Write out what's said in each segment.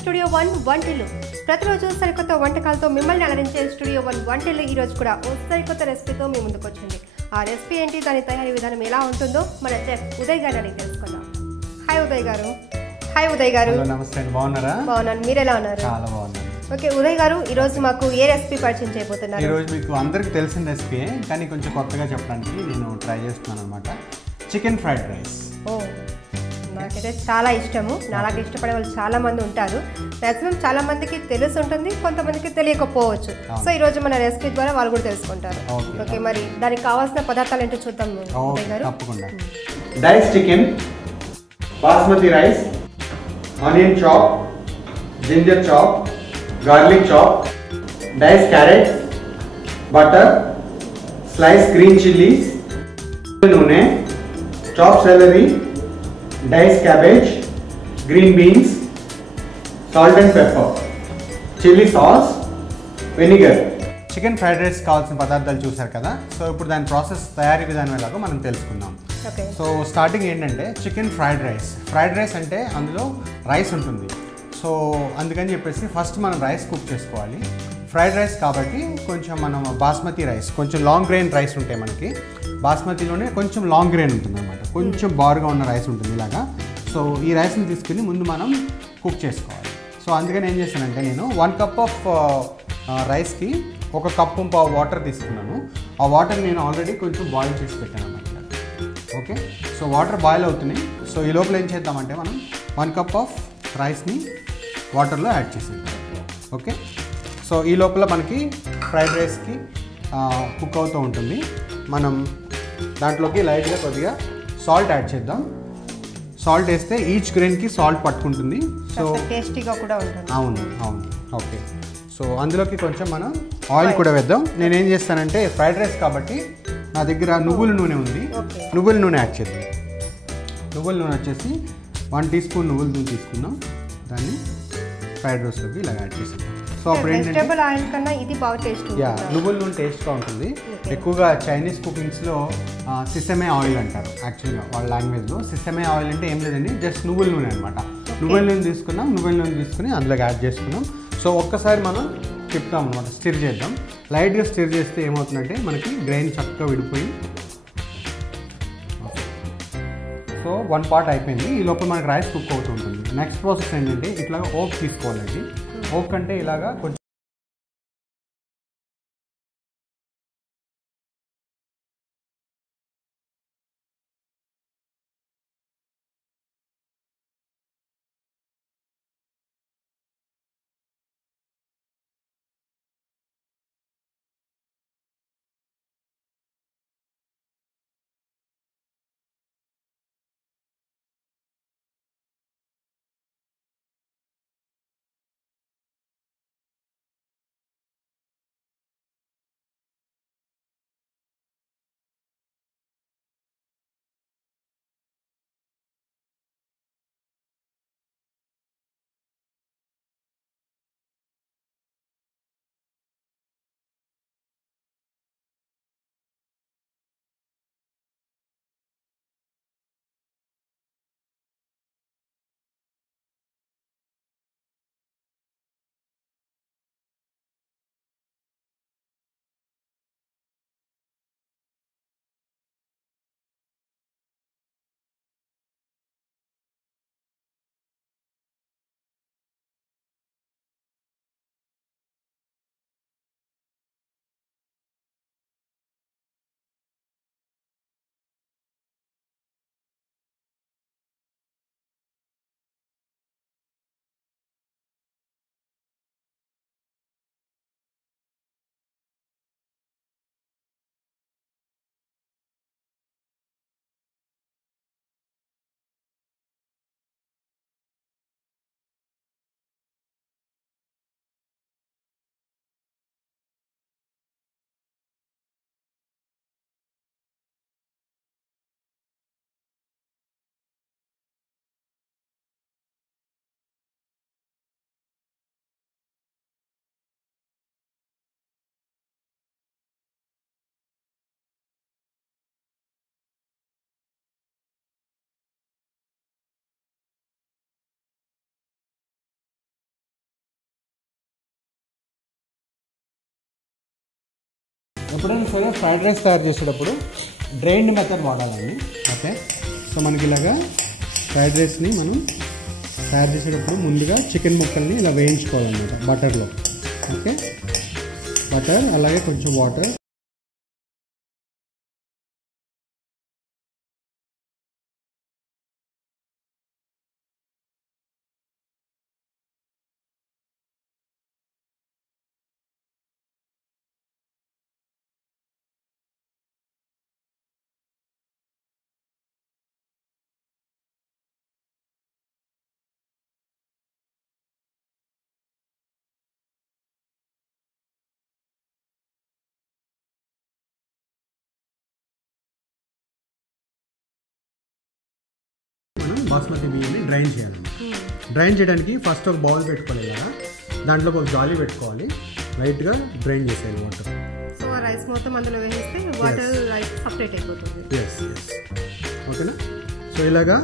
Studio 1 వంటిల్లు. ప్రతిరోజు సరికొత్త వంటకాలతో మిమ్మల్ని అలరించే స్టూడియో 1 వంటిల్లు ఈ రోజు కూడా ఓ సరికొత్త రెసిపీతో మీ ముందుకు వచ్చింది. ఆ రెసిపీ ఏంటి, దాని తయారీ విధానం ఎలా ఉంటుందో మన చెఫ్ ఉదయ్ గారిని అడిగి తెలుసుకుందాం. హాయ్ ఉదయ్ గారు. హాయ్ ఉదయ్ గారు. నమస్తే అండి, బాగున్నారా? బాగున్నాను, మీరు ఎలా ఉన్నారు? చాలా బాగున్నాను. ఓకే ఉదయ్ గారు, ఈ రోజు మాకు ఏ రెసిపీ పరిచయం చేయబోతున్నారు? ఈ రోజు మీకు అందరికి తెలిసిన రెసిపీ, కానీ కొంచెం కొత్తగా చెప్పడానికి నేను ట్రై చేస్తున్నాను అనమాట. Chicken fried rice. ఓ, నాకైతే చాలా ఇష్టము. నాలాగా ఇష్టపడే వాళ్ళు చాలా మంది ఉంటారు. మ్యాక్సిమం చాలా మందికి తెలిసి ఉంటుంది, కొంతమందికి తెలియకపోవచ్చు. సో ఈ రోజు మన రెసిపీ ద్వారా వాళ్ళు కూడా తెలుసుకుంటారు. ఓకే, మరి దానికి కావాల్సిన పదార్థాలు ఏంటో చూద్దాం ఉదయ్ గారు. తప్పకుండా. Dice chicken, basmati rice, onion chop, ginger chop, garlic chop, dice carrot, butter, slice green chillies, నూనె, chop celery, dice cabbage, green beans, salt and pepper, chilli sauce, vinegar. Chicken fried rice కావాల్సిన పదార్థాలు చూసారు కదా. సో ఇప్పుడు దాని process, తయారీ విధానం ఎలాగో మనం తెలుసుకుందాం. సో స్టార్టింగ్ ఏంటంటే chicken fried rice. Fried rice అంటే అందులో రైస్ ఉంటుంది. సో అందుకని చెప్పేసి ఫస్ట్ మనం రైస్ కుక్ చేసుకోవాలి. ఫ్రైడ్ రైస్ కాబట్టి కొంచెం మనం బాస్మతి రైస్, కొంచెం లాంగ్ గ్రెయిన్ రైస్ ఉంటాయి మనకి. బాస్మతిలోనే కొంచెం లాంగ్ గ్రెయిన్ ఉంటుంది అనమాట, కొంచెం బారుగా ఉన్న రైస్ ఉంటుంది ఇలాగా. సో ఈ రైస్ని తీసుకుని ముందు మనం కుక్ చేసుకోవాలి. సో అందుకని ఏం చేశానంటే, నేను 1 కప్ ఆఫ్ రైస్కి 1 కప్పు వాటర్ తీసుకున్నాను. ఆ వాటర్ నేను ఆల్రెడీ కొంచెం బాయిల్ చేసి పెట్టాను అనమాట. ఓకే, సో వాటర్ బాయిల్ అవుతున్నాయి. సో ఈ లోపల ఏం చేద్దామంటే, మనం 1 కప్ ఆఫ్ రైస్ని వాటర్లో యాడ్ చేసేద్దాం. ఓకే, సో ఈ లోపల మనకి ఫ్రైడ్ రైస్కి కుక్ అవుతూ ఉంటుంది. మనం దాంట్లోకి లైట్గా కొద్దిగా సాల్ట్ యాడ్ చేద్దాం. సాల్ట్ వేస్తే ఈచ్ గ్రెయిన్కి సాల్ట్ పట్టుకుంటుంది. సో టేస్టీగా కూడా ఉంటుంది. అవును. ఓకే, సో అందులోకి కొంచెం మనం ఆయిల్ కూడా వేద్దాం. నేనేం చేస్తానంటే, ఫ్రైడ్ రైస్ కాబట్టి నా దగ్గర నువ్వుల నూనె ఉంది. నువ్వుల నూనె యాడ్ చేద్దాం. నువ్వుల నూనె వచ్చేసి 1 టీ స్పూన్ నువ్వుల నూనె తీసుకుందాం. దాన్ని ఫ్రైడ్ రైస్లోకి ఇలా యాడ్ చేసేద్దాం. సో అప్పుడు ఏంటంటే, ఆయిల్ కన్నా ఇది బాగా టేస్ట్. నువ్వుల నూనె టేస్ట్గా ఉంటుంది. ఎక్కువగా చైనీస్ కుకింగ్స్లో సిసమే ఆయిల్ అంటారు. యాక్చువల్గా వాళ్ళ లాంగ్వేజ్లో సిసమే ఆయిల్ అంటే ఏం లేదండి, జస్ట్ నువ్వుల నూనె అనమాట. నువ్వుల నూనె తీసుకున్నాం, నువ్వుల నూనె తీసుకుని అందులోకి యాడ్ చేసుకున్నాం. సో ఒక్కసారి మనం తిప్పుతాం అనమాట, స్టిర్ చేద్దాం. లైట్గా స్టిర్ చేస్తే ఏమవుతుందంటే, మనకి గ్రైన్ చక్కగా విడిపోయి. సో 1 పార్ట్ అయిపోయింది. ఈ లోపల మనకి రైస్ కుక్ అవుతూ ఉంటుంది. నెక్స్ట్ ప్రాసెస్ ఏంటంటే, ఇట్లా ఓక్ తీసుకోవాలండి. ఓక్ అంటే ఇలాగా కొంచెం ఎప్పుడైనా సరే ఫ్రైడ్ రైస్ తయారు చేసేటప్పుడు డ్రైన్డ్ మెథడ్ వాడాలండి. ఓకే, సో మనకి ఇలాగా ఫ్రైడ్ రైస్ని మనం తయారు చేసేటప్పుడు ముందుగా చికెన్ ముక్కల్ని ఇలా వేయించుకోవాలన్నమాట బటర్లో. ఓకే, బటర్ అలాగే కొంచెం వాటర్. బాస్మతి బియ్యాన్ని డ్రైన్ చేయాలి. డ్రైన్ చేయడానికి ఫస్ట్ ఒక బౌల్ పెట్టుకోవాలి కదా, దాంట్లో ఒక జాలీ పెట్టుకోవాలి, లైట్గా డ్రైన్ చేసేయాలి వాటర్. సో రైస్ మొత్తం అందులో వేసేస్తే వాటర్ రైస్ సపరేట్ అయిపోతుంది. ఓకేనా, సో ఇలాగా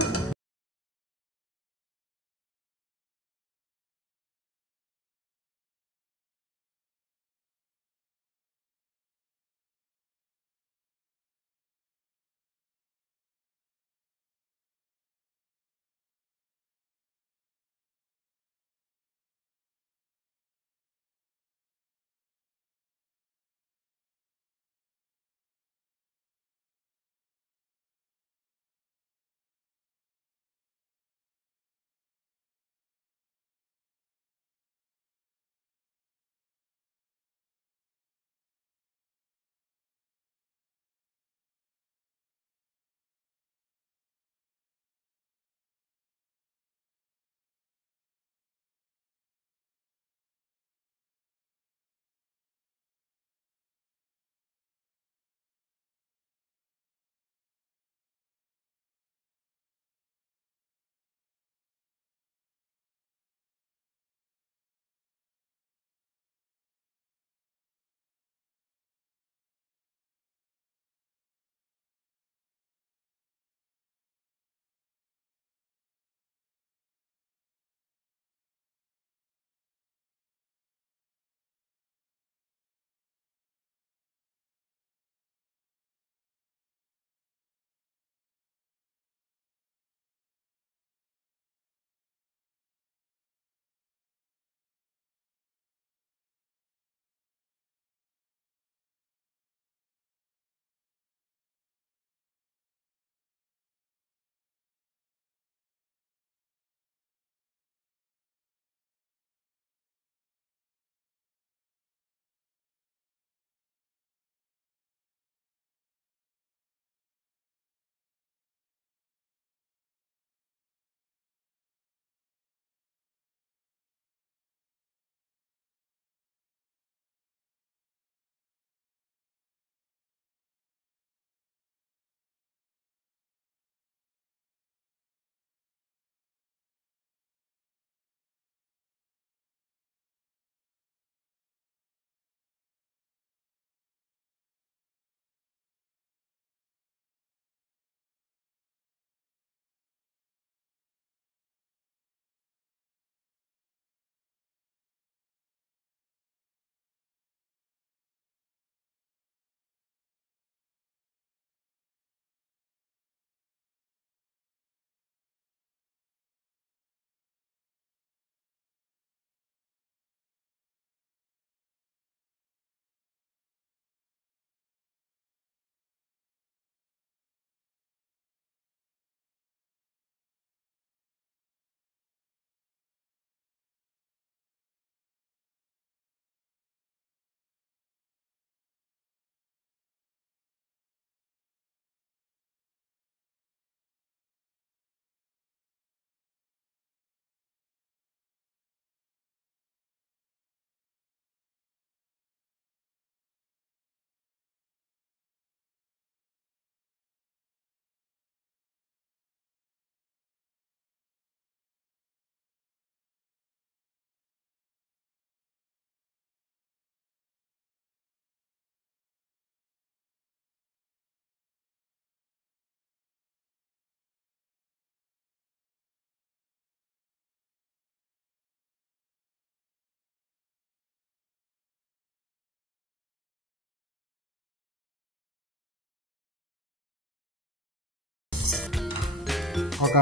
ఒక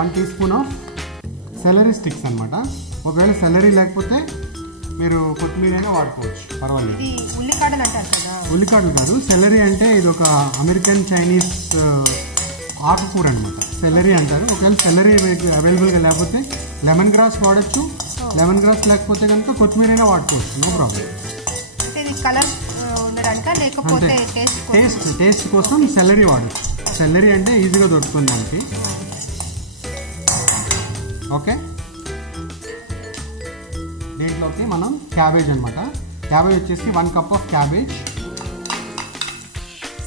1 teaspoon of celery sticks అనమాట. ఒకవేళ సెలరీ లేకపోతే మీరు కొత్తిమీర అయినా వాడుకోవచ్చు, పర్వాలేదు. ఉల్లికాడలు అంటారు కదా? ఉల్లికాడలు కాదు, సెలరీ అంటే ఇది ఒక అమెరికన్ చైనీస్ ఆకుకూర అనమాట. సెలరీ అంటారు. ఒకవేళ సెలరీ అవైలబుల్గా లేకపోతే లెమన్ గ్రాస్ వాడచ్చు. లెమన్ గ్రాస్ లేకపోతే కనుక కొత్తిమీర అయినా వాడుకోవచ్చు, నో ప్రాబ్లం. కలర్ ఉండడానికా లేకపోతే టేస్ట్ కోసం సెలరీ వాడచ్చు. సెలరీ అంటే ఈజీగా దొరుకుతుంది దానికి. ఓకే, దీంట్లోకి మనం క్యాబేజ్ అనమాట. క్యాబేజ్ వచ్చేసి 1 cup of cabbage.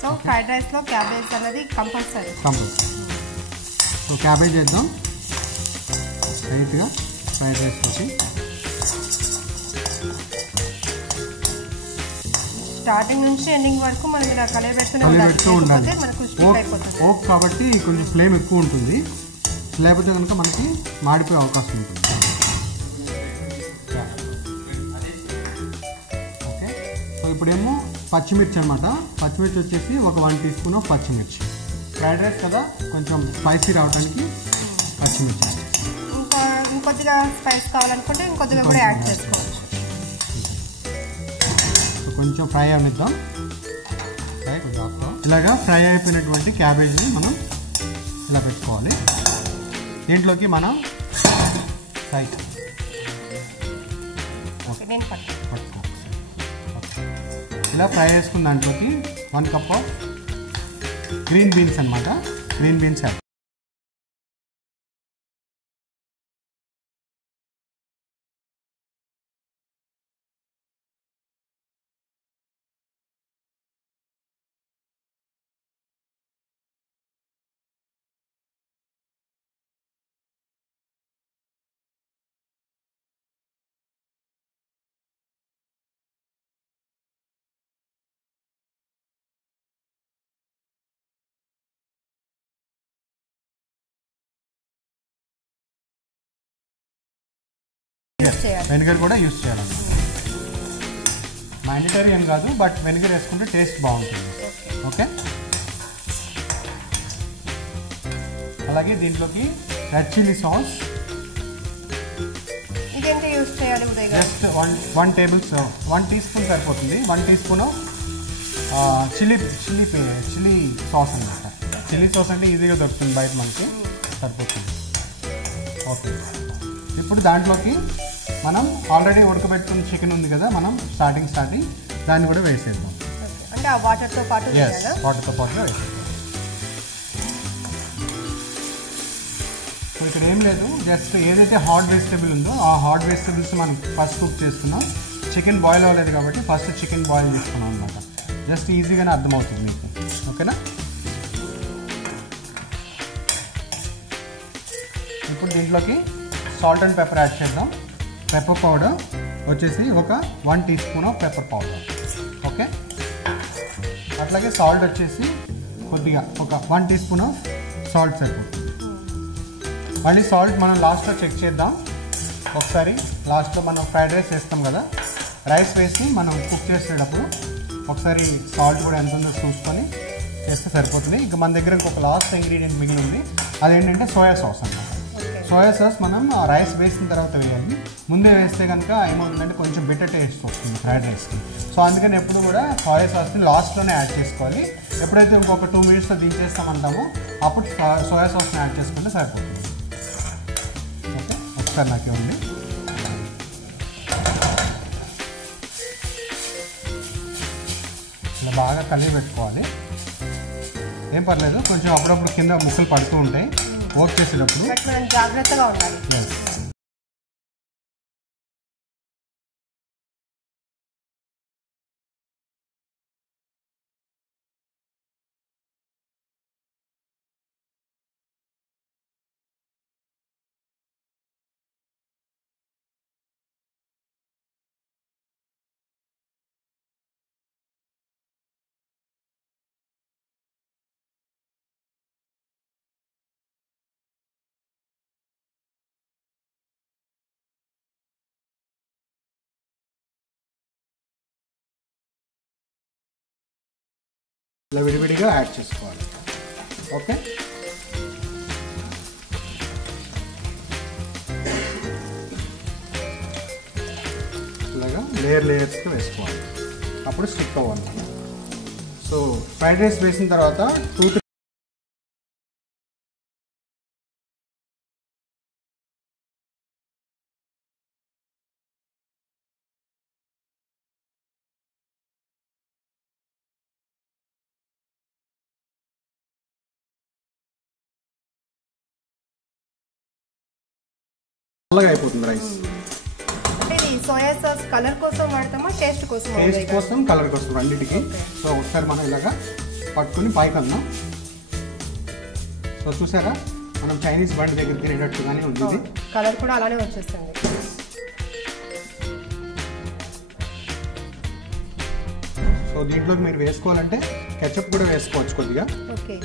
So fried రైస్లో క్యాబేజ్ అనేది కంపల్సరీ. సో క్యాబేజ్ వేద్దాం లైట్గా ఫ్రైడ్ రైస్లోకి. స్టార్టింగ్ నుంచి ఎండింగ్ వరకు మనం ఇలా కలిపెడుతూ ఉండాలి. ఓక్ కాబట్టి కొంచెం ఫ్లేమ్ ఎక్కువ ఉంటుంది, లేకపోతే కనుక మనకి మాడిపోయే అవకాశం ఉంటుంది. ఓకే, సో ఇప్పుడేమో పచ్చిమిర్చి అనమాట. పచ్చిమిర్చి వచ్చేసి ఒక 1 టీ స్పూన్ ఆఫ్ పచ్చిమిర్చి. ఫ్రైడ్ రైస్ కదా, కొంచెం స్పైసీ రావడానికి పచ్చిమిర్చి. ఇంకా ఇంకొద్దిగా స్పైస్ కావాలనుకుంటే ఇంకొద్దిగా కూడా యాడ్ చేసుకోవచ్చు. కొంచెం ఫ్రై అవనిద్దాం. ఇలాగా ఫ్రై అయిపోయినటువంటి క్యాబేజ్ని మనం ఇలా పెట్టుకోవాలి. దీంట్లోకి మనం ఇలా ఫ్రై చేసుకున్న దాంట్లోకి 1 కప్ ఆఫ్ గ్రీన్ బీన్స్ అనమాట. Green beans add. వెనిగర్ కూడా యూస్ చేయాలన్నమాట. మ్యాండేటరీ ఏం కాదు, బట్ వెనిగర్ వేసుకుంటే టేస్ట్ బాగుంటుంది. ఓకే, అలాగే దీంట్లోకి red chilli sauce just 1 teaspoon సరిపోతుంది. 1 టీ స్పూన్ చిల్లీ సాస్ అనమాట. చిల్లీ సాస్ అంటే ఈజీగా దొరుకుతుంది బయట, మనకి సరిపోతుంది. ఓకే, ఇప్పుడు దాంట్లోకి మనం ఆల్రెడీ ఉడకబెట్టుకున్న చికెన్ ఉంది కదా, మనం స్టార్టింగ్ దాన్ని కూడా వేసేద్దాం. అంటే ఆ వాటర్తో పాటు వేసేద్దాం. సో ఇక్కడ ఏం లేదు, జస్ట్ ఏదైతే హాట్ వెజిటబుల్ ఉందో ఆ హాట్ వెజిటబుల్స్ మనం ఫస్ట్ కుక్ చేస్తున్నాం. చికెన్ బాయిల్ అవ్వలేదు కాబట్టి ఫస్ట్ చికెన్ బాయిల్ చేసుకున్నాం అనమాట. జస్ట్ ఈజీగానే అర్థమవుతుంది మీకు. ఓకేనా, ఇప్పుడు దీంట్లోకి సాల్ట్ అండ్ పెప్పర్ యాడ్ చేద్దాం. పెప్పర్ పౌడర్ వచ్చేసి ఒక 1 teaspoon of pepper powder. Okay, అట్లాగే సాల్ట్ వచ్చేసి కొద్దిగా ఒక 1 టీ స్పూన్ ఆఫ్ సాల్ట్ సరిపోతుంది. మళ్ళీ సాల్ట్ మనం లాస్ట్లో చెక్ చేద్దాం ఒకసారి. లాస్ట్లో మనం ఫ్రైడ్ రైస్ వేస్తాం కదా, రైస్ వేసి మనం కుక్ చేసేటప్పుడు ఒకసారి సాల్ట్ కూడా ఎంత ఉందో చూసుకొని చేస్తే సరిపోతుంది. ఇంకా మన దగ్గర ఇంకొక లాస్ట్ ఇంగ్రీడియంట్ మిగిలి ఉంది, అదేంటంటే సోయా సాస్ అన్నమాట. సోయా సాస్ మనం రైస్ వేసిన తర్వాత వేయాలి. ముందే వేస్తే కనుక ఏమవుతుందంటే కొంచెం బెటర్ టేస్ట్ వస్తుంది ఫ్రైడ్ రైస్కి. సో అందుకని ఎప్పుడు కూడా సోయా సాస్ని లాస్ట్లోనే యాడ్ చేసుకోవాలి. ఎప్పుడైతే ఇంకొక 2 మినిట్స్లో దించేస్తామంటామో అప్పుడు సోయా సాస్ని యాడ్ చేసుకుంటే సరిపోతుంది. ఓకే, ఒకసారి నాకు ఉంది. ఇలా బాగా కలిగి పెట్టుకోవాలి. ఏం పర్లేదు, కొంచెం అప్పుడప్పుడు కింద ముక్కలు పడుతూ ఉంటాయి వర్క్ చేసేటప్పుడు, జాగ్రత్తగా ఉండాలి. ఇలా విడివిడిగా యాడ్ చేసుకోవాలి. ఓకే, లేయర్స్కి వేసుకోవాలి, అప్పుడు స్టిక్ అవ్వాలి. సో ఫ్రైడ్ రైస్ వేసిన తర్వాత 2-3 చల్లగా అయిపోతుంది రైస్. అంటే ఇది సోయా సాస్ కలర్ కోసం వాడతామా, టేస్ట్ కోసం? టేస్ట్ కోసం, కలర్ కోసం, రెండింటికి. సో ఒకసారి మనం ఇలాగా పట్టుకుని పైకి అందాం. సో చూసారా, మనం చైనీస్ బండి దగ్గర తినేటట్టుగానే ఉంది ఇది. కలర్ కూడా అలానే వచ్చేస్తుంది. సో దీంట్లోకి మీరు వేసుకోవాలంటే కెచప్ కూడా వేసుకోవచ్చు కొద్దిగా. ఓకే.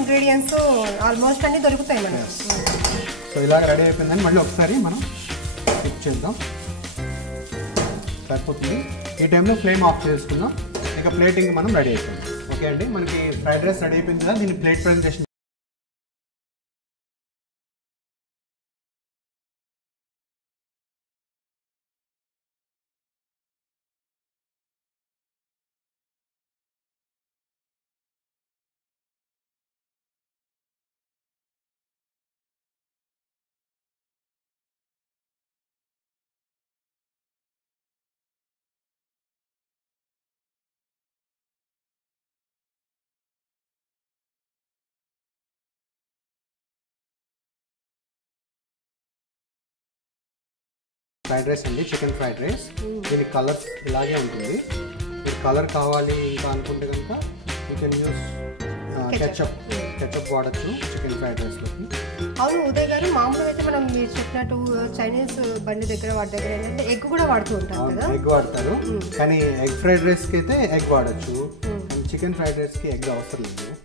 ఇంగ్రీడియంట్స్ ఆల్మోస్ట్ అన్ని దొరుకుతాయి మనకి. సో ఇలాగ రెడీ అయిపోయిందని మళ్ళీ ఒకసారి మనం కుక్ చేద్దాం. సరిపోతుంది. ఈ టైంలో ఫ్లేమ్ ఆఫ్ చేసుకుందాం. ఇక ప్లేటింగ్ మనం రెడీ అయిపోయింది. ఓకే అండి, మనకి ఫ్రైడ్ రైస్ రెడీ అయిపోయింది కదా, దీన్ని ప్లేట్ ప్రజెంటేషన్. ఫ్రైడ్ రైస్ అండి, చికెన్ ఫ్రైడ్ రైస్. దీని కలర్ ఇలాగే ఉంటుంది. మీరు కలర్ కావాలి ఇంకా అనుకుంటే కనుక యూ కెన్ యూస్ కెచప్ వాడచ్చు చికెన్ ఫ్రైడ్ రైస్లోకి. అవును ఉదయ్ గారు, మామూలుగా అయితే మనం మీరు చెప్పినట్టు చైనీస్ బండి దగ్గర వాటి దగ్గర ఏంటంటే ఎగ్ కూడా వాడుతూ ఉంటారు కదా. ఎగ్ వాడతారు, కానీ ఎగ్ ఫ్రైడ్ రైస్కి అయితే ఎగ్ వాడచ్చు. చికెన్ ఫ్రైడ్ రైస్కి ఎగ్ అవసరం లేదు.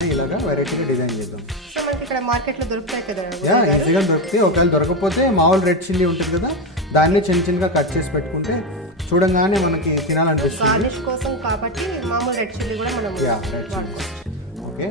సో ఇలాగా వెరైటీగా డిజైన్ చేద్దాం. సో మనకి ఇక్కడ మార్కెట్లో దొరుకుతాయి కదా. ఈజీగా దొరుకుతాయి. ఒకవేళ దొరకకపోతే మామూలు రెడ్ చిల్లీ ఉంటుంది కదా, దాన్ని చిన్నగా కట్ చేసి పెట్టుకుంటే చూడంగానే మనకి తినాలనిపిస్తుంది. గార్నిష్ కోసం కాబట్టి మామూలు రెడ్ చిల్లీ కూడా మనం వాడుకోవచ్చు. ఓకే.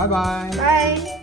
Bye bye. బాయ్.